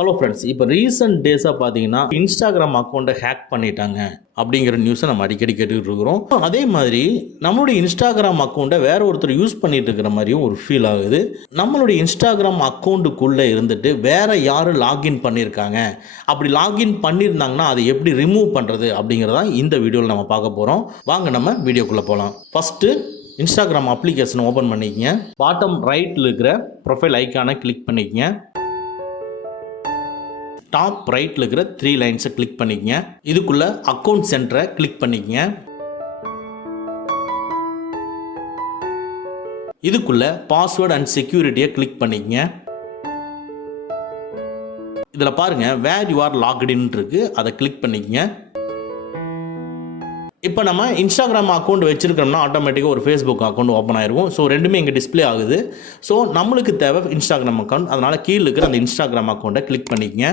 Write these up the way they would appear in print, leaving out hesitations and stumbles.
Hello friends, இப்போ recent டேஸாக பார்த்தீங்கன்னா இன்ஸ்டாகிராம் அக்கௌண்ட்டை ஹேக் பண்ணிட்டாங்க அப்படிங்கிற நியூஸை நம்ம அடிக்கடி கேட்டுக்கிட்டு இருக்கிறோம். அதே மாதிரி நம்மளுடைய இன்ஸ்டாகிராம் அக்கௌண்ட்டை வேற ஒருத்தர் யூஸ் பண்ணிட்டு இருக்கிற மாதிரியும் ஒரு ஃபீல் ஆகுது. நம்மளுடைய இன்ஸ்டாகிராம் அக்கௌண்ட்டுக்குள்ளே இருந்துட்டு வேற யாரும் லாகின் பண்ணியிருக்காங்க, அப்படி லாகின் பண்ணியிருந்தாங்கன்னா அதை எப்படி ரிமூவ் பண்ணுறது அப்படிங்கிறதா இந்த வீடியோவில் நம்ம பார்க்க போகிறோம். வாங்க நம்ம வீடியோக்குள்ளே போகலாம். ஃபஸ்ட்டு இன்ஸ்டாகிராம் அப்ளிகேஷன் ஓப்பன் பண்ணிக்கங்க. பாட்டம் ரைட்டில் இருக்கிற ப்ரொஃபைல் ஐக்கானை கிளிக் பண்ணிக்கங்க. டாப் ரைட்டில் இருக்கிற 3 லைன்ஸை கிளிக் பண்ணிக்கங்க. இதுக்குள்ள அக்கௌண்ட் சென்டரை கிளிக் பண்ணிக்கங்க. இதுக்குள்ள பாஸ்வேர்ட் அண்ட் செக்யூரிட்டியை கிளிக் பண்ணிக்கங்க. இதில் பாருங்க வேர் யூ ஆர் லாக்டின் இருக்கு, அதை கிளிக் பண்ணிக்கங்க. இப்போ நம்ம இன்ஸ்டாகிராம் அக்கௌண்ட் வச்சிருக்கோம்னா ஆட்டோமேட்டிக்காக ஒரு ஃபேஸ்புக் அக்கௌண்ட் ஓப்பன் ஆயிருக்கும். ஸோ ரெண்டுமே இங்கே டிஸ்பிளே ஆகுது. ஸோ நம்மளுக்கு தேவை இன்ஸ்டாகிராம் அக்கௌண்ட். அதனால் கீழே இருக்கிற அந்த இன்ஸ்டாகிராம் அக்கௌண்ட்டை கிளிக் பண்ணிக்கங்க.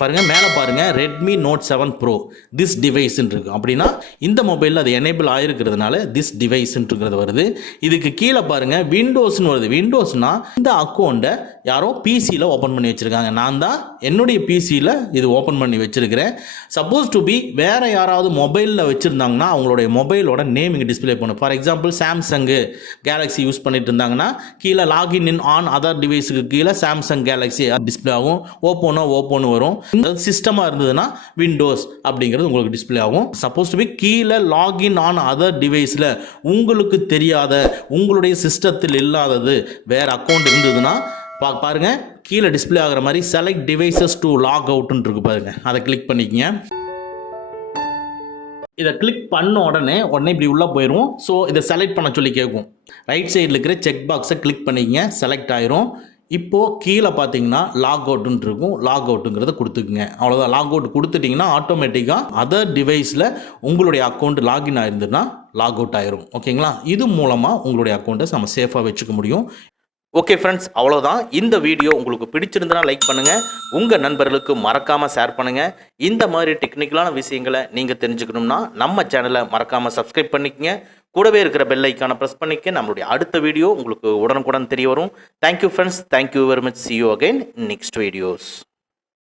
பாருங்கள் மேலே பாருங்கள் ரெட்மி நோட் 7 ப்ரோ திஸ் டிவைஸ்ன்னு இருக்குது. அப்படின்னா இந்த மொபைலில் அது எனேபிள் ஆகிருக்கிறதுனால திஸ் டிவைஸ்ன்றது வருது. இதுக்கு கீழே பாருங்கள் விண்டோஸ்னு வருது. விண்டோஸ்னால் இந்த அக்கௌண்ட்டை யாரோ பிசியில் ஓப்பன் பண்ணி வச்சுருக்காங்க. நான் தான் என்னுடைய பிசியில் இது ஓப்பன் பண்ணி வச்சுருக்கிறேன். சப்போஸ் டு பி வேறு யாராவது மொபைலில் வச்சுருந்தாங்கன்னா அவங்களுடைய மொபைலோட நேம் இங்கே டிஸ்பிளே பண்ணும். For example Samsung Galaxy use பண்ணிட்டு இருந்தாங்கன்னா கீழே லாகின் இன் ஆன் அதர் டிவைஸுக்கு கீழே சாம்சங் கேலக்ஸி டிஸ்பிளே ஆகும். ஓப்போன்னு வரும். சிஸ்டமாக இருந்ததுன்னா விண்டோஸ் அப்படிங்கிறது உங்களுக்கு டிஸ்பிளே ஆகும். சப்போஸ் டு பி கீழே லாகின் ஆன் அதர் டிவைஸில் உங்களுக்கு தெரியாத உங்களுடைய சிஸ்டத்தில் இல்லாதது வேற அக்கௌண்ட் இருந்ததுன்னா பாருங்க கீழே டிஸ்பிளே ஆகிற மாதிரி செலக்ட் டிவைசஸ் டு லாக் அவுட்னு இருக்கு பாருங்க, அதை கிளிக் பண்ணிக்கங்க. இதை கிளிக் பண்ண உடனே இப்படி உள்ளே போயிடும். ஸோ இதை செலக்ட் பண்ண சொல்லி கேட்கும். ரைட் சைடில் இருக்கிற செக் பாக்ஸை கிளிக் பண்ணிக்கங்க, செலக்ட் ஆயிரும். இப்போது கீழே பார்த்தீங்கன்னா லாக் அவுட்டுன்னு இருக்கும். லாக் அவுட்டுங்கிறத கொடுத்துக்குங்க. அவ்வளோதான். லாக் அவுட் கொடுத்துட்டிங்கன்னா ஆட்டோமேட்டிக்காக அதர் டிவைஸில் உங்களுடைய அக்கௌண்ட் லாகின் ஆயிருந்துன்னா லாக் அவுட் ஆயிரும். ஓகேங்களா? இது மூலமாக உங்களுடைய அக்கௌண்ட்டை நம்ம சேஃபாக வச்சுக்க முடியும். ஓகே ஃப்ரெண்ட்ஸ், அவ்வளோதான். இந்த வீடியோ உங்களுக்கு பிடிச்சிருந்தனா லைக் பண்ணுங்கள், உங்கள் நண்பர்களுக்கு மறக்காமல் ஷேர் பண்ணுங்கள். இந்த மாதிரி டெக்னிக்கலான விஷயங்களை நீங்கள் தெரிஞ்சுக்கணும்னா நம்ம சேனலை மறக்காமல் சப்ஸ்கிரைப் பண்ணிக்கங்க. கூடவே இருக்கிற பெல் ஐக்கானை ப்ரெஸ் பண்ணிக்க. நம்மளுடைய அடுத்த வீடியோ உங்களுக்கு உடனுக்குடன் தெரிய வரும். Thank you friends, thank you very much. see you again in next videos.